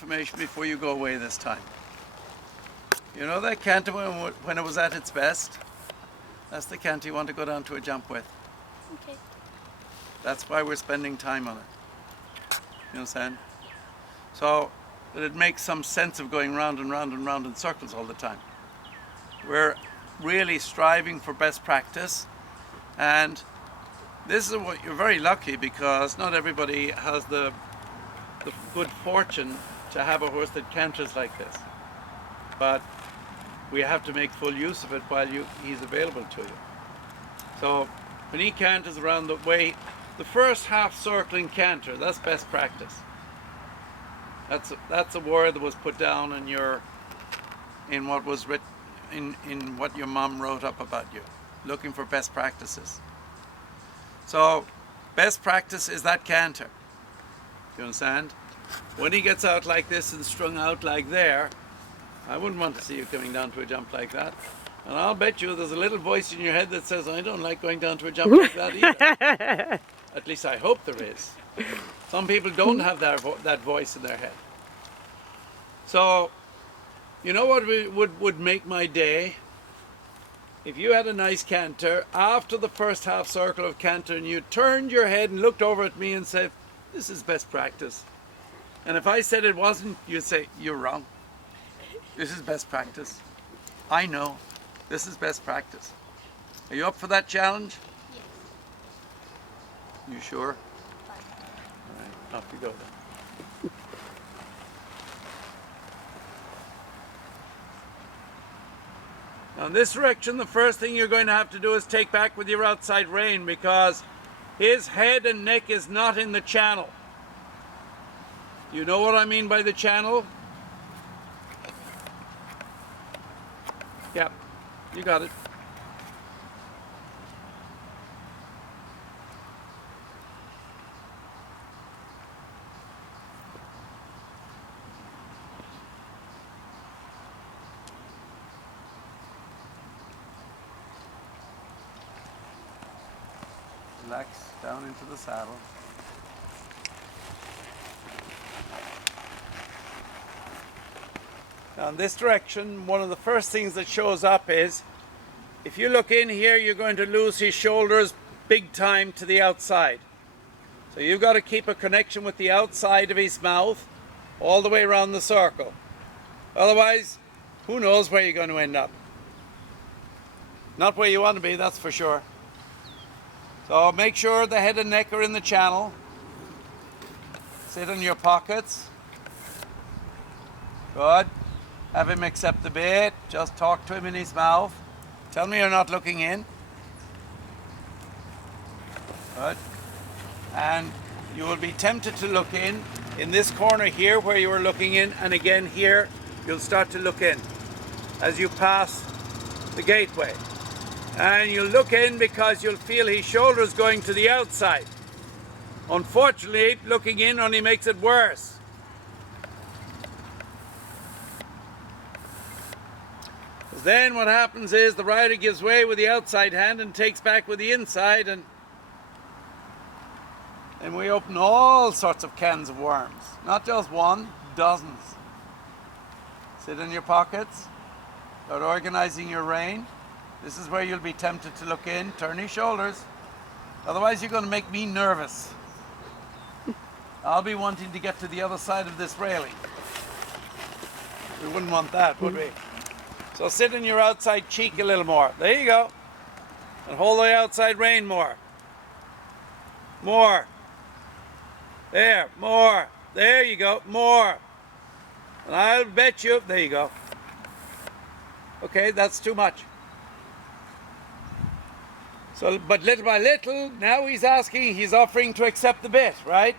Information before you go away this time. You know that canter when it was at its best? That's the canter you want to go down to a jump with. Okay. That's why we're spending time on it. You understand? So that it makes some sense of going round and round and round in circles all the time. We're really striving for best practice, and this is what you're very lucky, because not everybody has the good fortune to have a horse that canters like this. But we have to make full use of it while he's available to you. So when he canters around the way, the first half circling canter, that's best practice. That's a word that was put down in what was written in what your mom wrote up about you, looking for best practices. So best practice is that canter. You understand? When he gets out like this and strung out like there, I wouldn't want to see you coming down to a jump like that. And I'll bet you there's a little voice in your head that says, I don't like going down to a jump like that either. At least I hope there is. Some people don't have that voice in their head. So, you know what would make my day? If you had a nice canter, after the first half circle of canter, and you turned your head and looked over at me and said, this is best practice. And if I said it wasn't, you'd say, you're wrong. This is best practice. I know. This is best practice. Are you up for that challenge? Yes. You sure? Fine. All right, off you go then. Now in this direction, the first thing you're going to have to do is take back with your outside rein, because his head and neck is not in the channel. You know what I mean by the channel? Yeah, you got it. Relax down into the saddle. Now in this direction, one of the first things that shows up is, if you look in here, you're going to lose his shoulders big time to the outside. So you've got to keep a connection with the outside of his mouth all the way around the circle. Otherwise, who knows where you're going to end up. Not where you want to be, that's for sure. So make sure the head and neck are in the channel. Sit in your pockets. Good. Have him accept the bait. Just talk to him in his mouth. Tell me you're not looking in. Good. And you will be tempted to look in this corner here where you were looking in, and again here, you'll start to look in as you pass the gateway. And you'll look in because you'll feel his shoulders going to the outside. Unfortunately, looking in only makes it worse. Then what happens is the rider gives way with the outside hand and takes back with the inside, and we open all sorts of cans of worms. Not just one, dozens. Sit in your pockets, start organizing your rein. This is where you'll be tempted to look in, turn your shoulders. Otherwise you're going to make me nervous. I'll be wanting to get to the other side of this railing. We wouldn't want that, would we? So sit in your outside cheek a little more. There you go. And hold the outside rein more. More. There, more. There you go, more. And I'll bet you, there you go. Okay, that's too much. So, but little by little, now he's offering to accept the bit, right?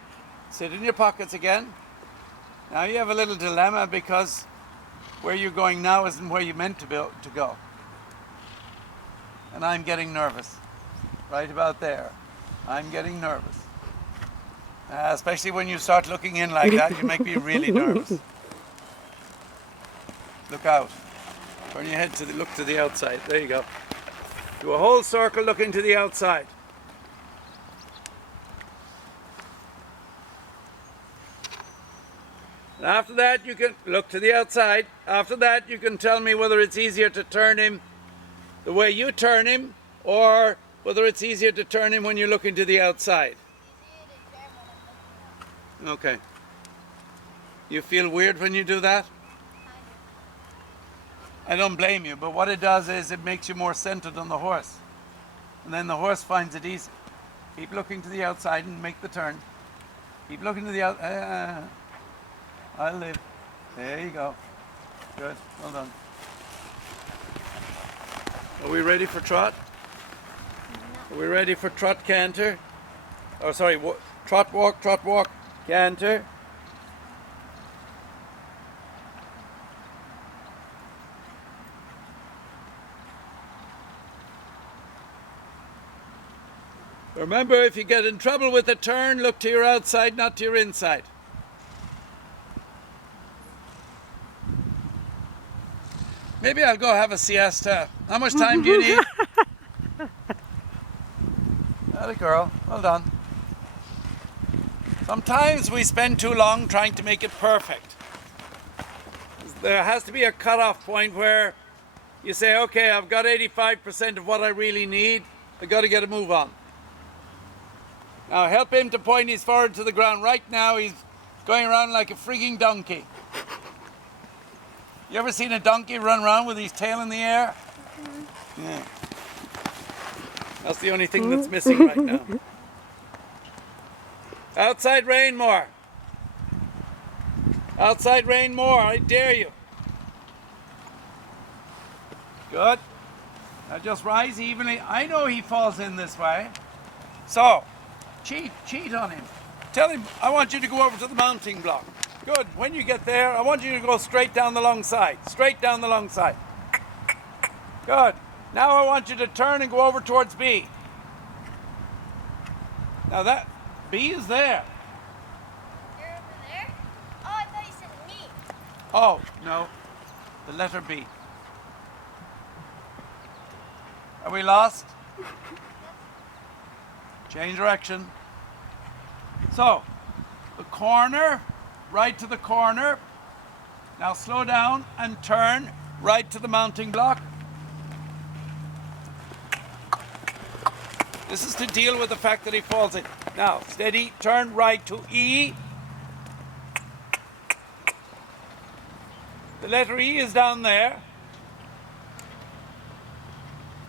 Sit in your pockets again. Now you have a little dilemma, because where you're going now isn't where you meant to go. And I'm getting nervous. Right about there. I'm getting nervous. Especially when you start looking in like that, you make me really nervous. Look out. Turn your head look to the outside. There you go. Do a whole circle looking to the outside. After that, you can look to the outside. After that, you can tell me whether it's easier to turn him the way you turn him, or whether it's easier to turn him when you're looking to the outside. Okay. You feel weird when you do that? I don't blame you, but what it does is it makes you more centered on the horse. And then the horse finds it easy. Keep looking to the outside and make the turn. Keep looking to the outside. I'll live. There you go. Good. Well done. Are we ready for trot? Are we ready for trot canter? Oh, sorry. Trot walk, canter. Remember, if you get in trouble with a turn, look to your outside, not to your inside. Maybe I'll go have a siesta. How much time do you need? Atta girl. Well done. Sometimes we spend too long trying to make it perfect. There has to be a cutoff point where you say, okay, I've got 85% of what I really need. I've got to get a move on. Now help him to point his forward to the ground. Right now he's going around like a frigging donkey. You ever seen a donkey run around with his tail in the air? Mm-hmm. Yeah. That's the only thing that's missing right now. Outside rein more. Outside rein more, I dare you. Good. Now just rise evenly. I know he falls in this way. So, cheat on him. Tell him, I want you to go over to the mounting block. Good. When you get there, I want you to go straight down the long side. Straight down the long side. Good. Now I want you to turn and go over towards B. Now that B is there. You're over there? Oh, I thought you said me. Oh, no. The letter B. Are we lost? Change direction. So, the corner, right to the corner. Now slow down and turn right to the mounting block. This is to deal with the fact that he falls in. Now, steady, turn right to E. The letter E is down there.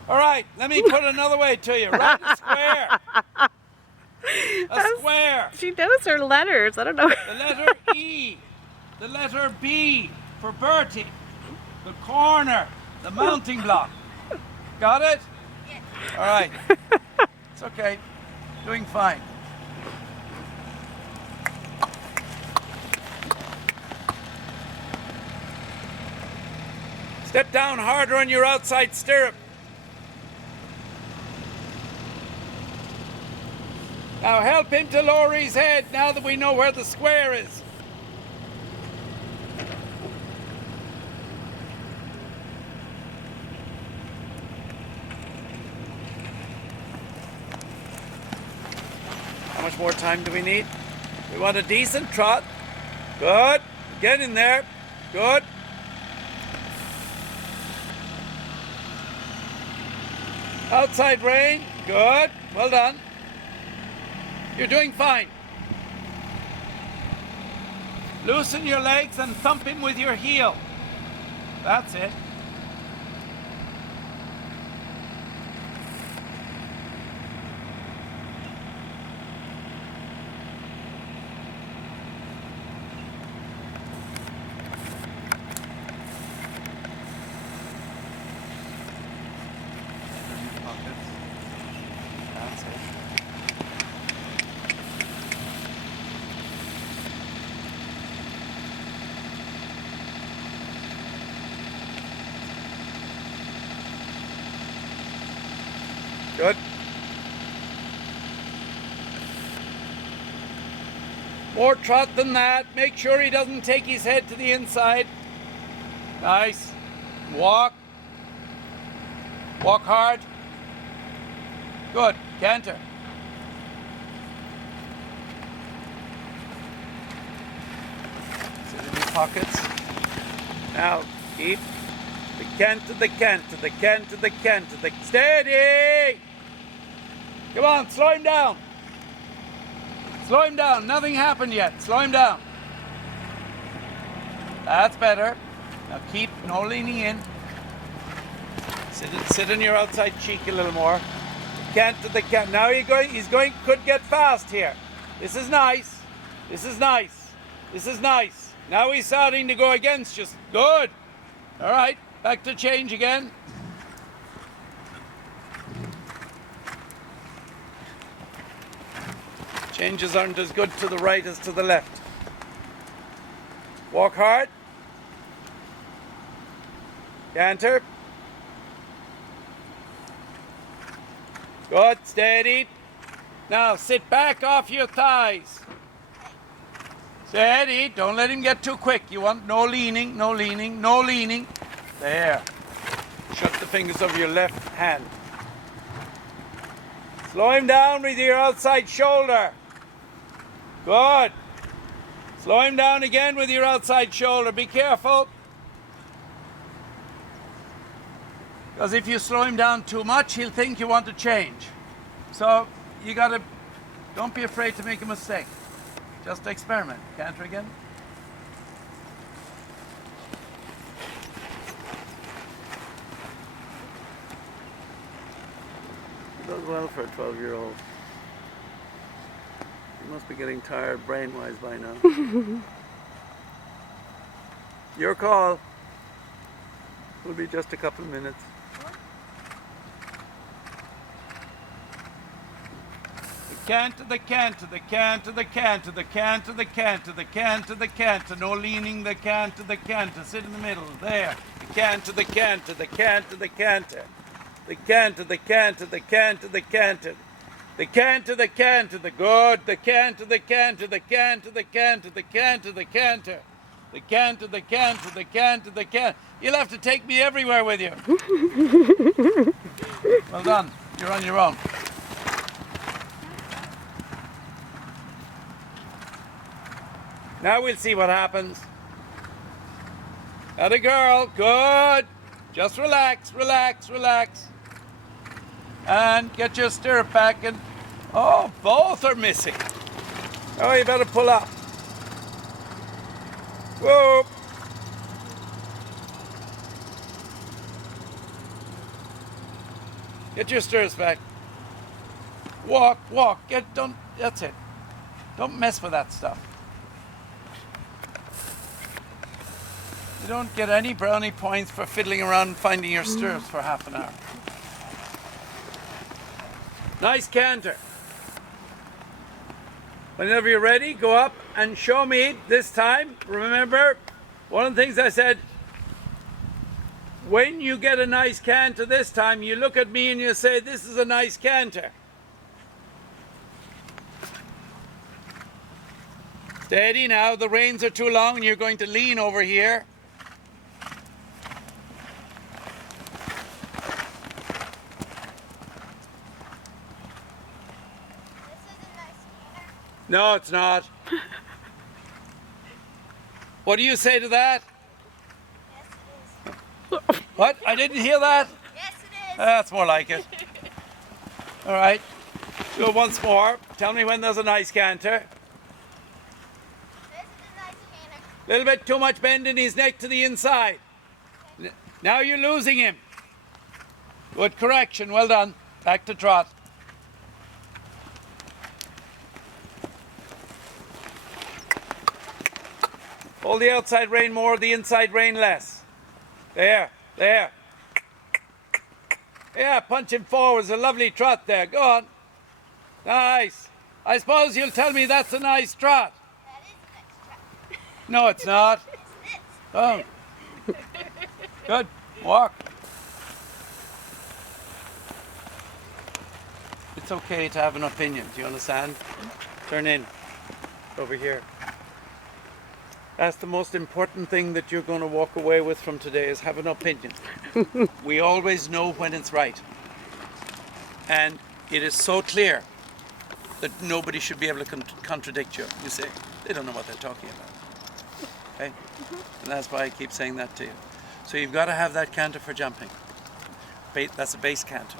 All right, let me put another way to you. Write a square. A square. She knows her letters. I don't know. The letter E. The letter B for Bertie. The corner. The mounting block. Got it? Yeah. All right. It's okay. Doing fine. Step down harder on your outside stirrup. Now help him to lower his head now that we know where the square is. How much more time do we need? We want a decent trot. Good. Get in there. Good. Outside rein. Good. Well done. You're doing fine. Loosen your legs and thump him with your heel. That's it. That's it. Good. More trot than that. Make sure he doesn't take his head to the inside. Nice. Walk. Walk hard. Good. Canter. Sit in pockets. Now, keep the canter, the canter, the canter, the canter, the steady! Come on, slow him down. Slow him down. Nothing happened yet. Slow him down. That's better. Now keep, no leaning in. Sit on your outside cheek a little more. Canter, the canter. Now he's going, could get fast here. This is nice. This is nice. This is nice. Now he's starting to go against you. Good. All right, back to change again. Changes aren't as good to the right as to the left. Walk hard. Canter. Good, steady. Now sit back off your thighs. Steady, don't let him get too quick. You want no leaning, no leaning, no leaning. There. Shut the fingers of your left hand. Slow him down with your outside shoulder. Good. Slow him down again with your outside shoulder. Be careful. Because if you slow him down too much, he'll think you want to change. So you gotta, don't be afraid to make a mistake. Just experiment. Canter again. It does well for a 12-year-old. You must be getting tired brain-wise by now. Your call. Will be just a couple of minutes. The canter, the canter, the canter, the canter, the canter, the canter, the canter, the canter. No leaning, the canter, the canter. Sit in the middle. There. The canter, the canter, the canter, the canter. The canter, the canter, the canter, the canter. The canter, the canter, the good. The canter, the canter, the canter, the canter, the canter, the canter. The canter, the canter, the canter, the canter. You'll have to take me everywhere with you. Well done. You're on your own. Now we'll see what happens. Atta girl. Good. Just relax, relax, relax. And get your stirrup back and... Oh, both are missing. Oh, you better pull up. Whoa. Get your stirrups back. Walk, walk. That's it. Don't mess with that stuff. You don't get any brownie points for fiddling around and finding your stirrups for half an hour. Nice canter. Whenever you're ready, go up and show me this time. Remember, one of the things I said, when you get a nice canter this time, you look at me and you say, this is a nice canter. Steady now, the reins are too long and you're going to lean over here. No, it's not. What do you say to that? Yes, it is. What? I didn't hear that? Yes, it is. That's more like it. All right. Do it once more. Tell me when there's a nice canter. This is a nice canter. A little bit too much bend in his neck to the inside. Now you're losing him. Good correction. Well done. Back to trot. Hold the outside rein more, the inside rein less. There, there. Yeah, punch him forwards. A lovely trot there. Go on. Nice. I suppose you'll tell me that's a nice trot. That is a nice trot. No, it's not. Yes, it is. Oh. Good. Walk. It's okay to have an opinion. Do you understand? Turn in. Over here. That's the most important thing that you're going to walk away with from today is have an opinion. We always know when it's right. And it is so clear that nobody should be able to contradict you. You say, they don't know what they're talking about. Okay? And that's why I keep saying that to you. So you've got to have that canter for jumping. That's a base canter.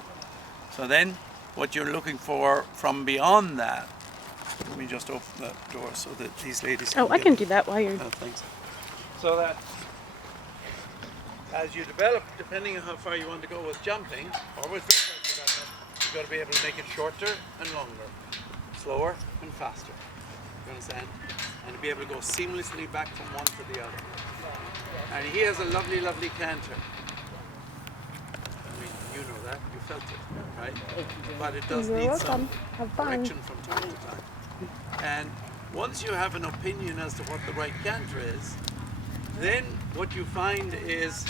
So then what you're looking for from beyond that, let me just open that door so that these ladies Oh, I get can in. do that while you're. Oh, thanks. So that as you develop, depending on how far you want to go with jumping, or with breakdance, you've got to be able to make it shorter and longer, slower and faster. You understand? And to be able to go seamlessly back from one to the other. And he has a lovely, lovely canter. I mean, you know that, you felt it, right? But it does need some correction from time to time. And once you have an opinion as to what the right canter is, then what you find is,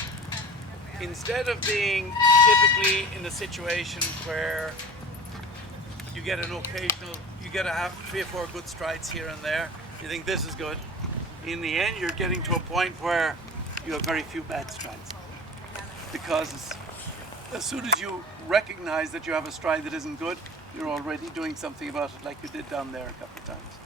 instead of being typically in a situation where you get an occasional, you get to have 3 or 4 good strides here and there, you think this is good. In the end, you're getting to a point where you have very few bad strides. Because as soon as you recognize that you have a stride that isn't good, you're already doing something about it, like you did down there a couple of times.